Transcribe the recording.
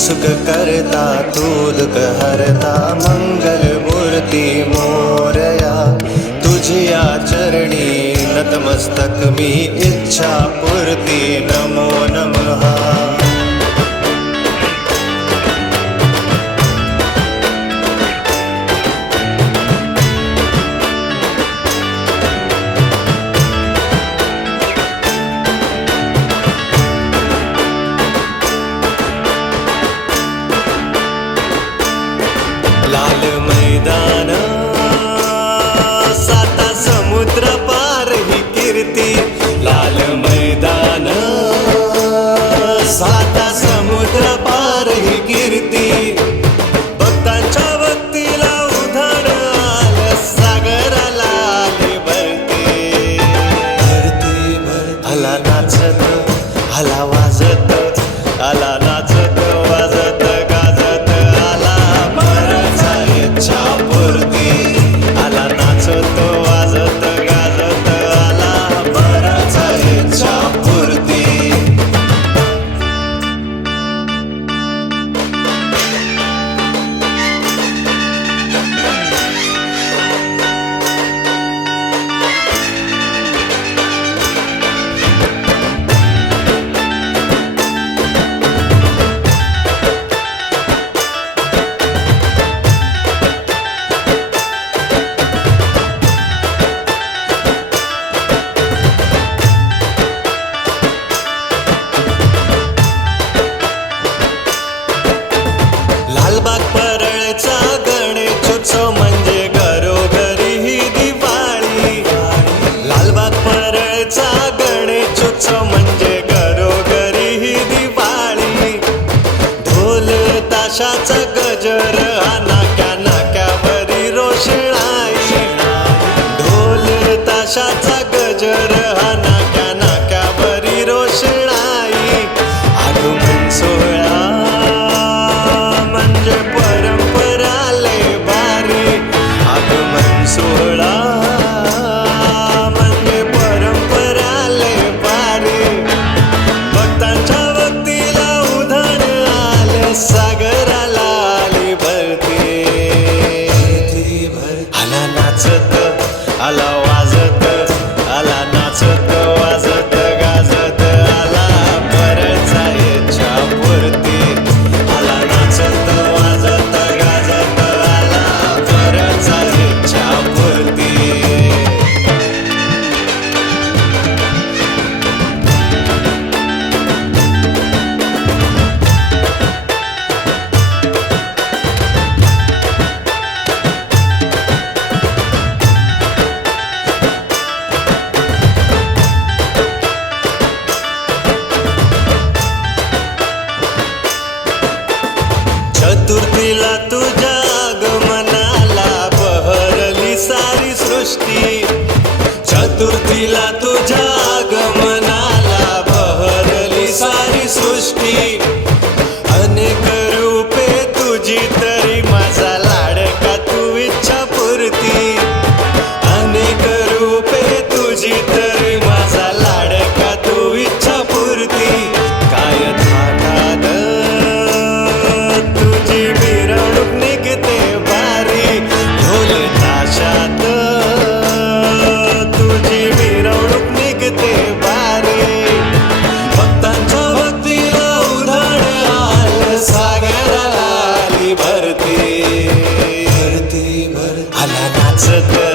सुखकर्ता त हर मङ्गलमूर्ति मोरया। तुझया चरणी नतमस्तक मी इच्छा पूर्ति न हला नाचत हलावा उत्सव म्हणजे घरोघरी ही दिवाळी. लालबाग परळचा गणेश उत्सव म्हणजे घरोघरी ही दिवाळी. ढोल ताशाचा गजर हा नाक्या नाक्यावरी रोषणाई. ढोल ताशाचा गजर षष्टी चतुर्थीला तुझ्या the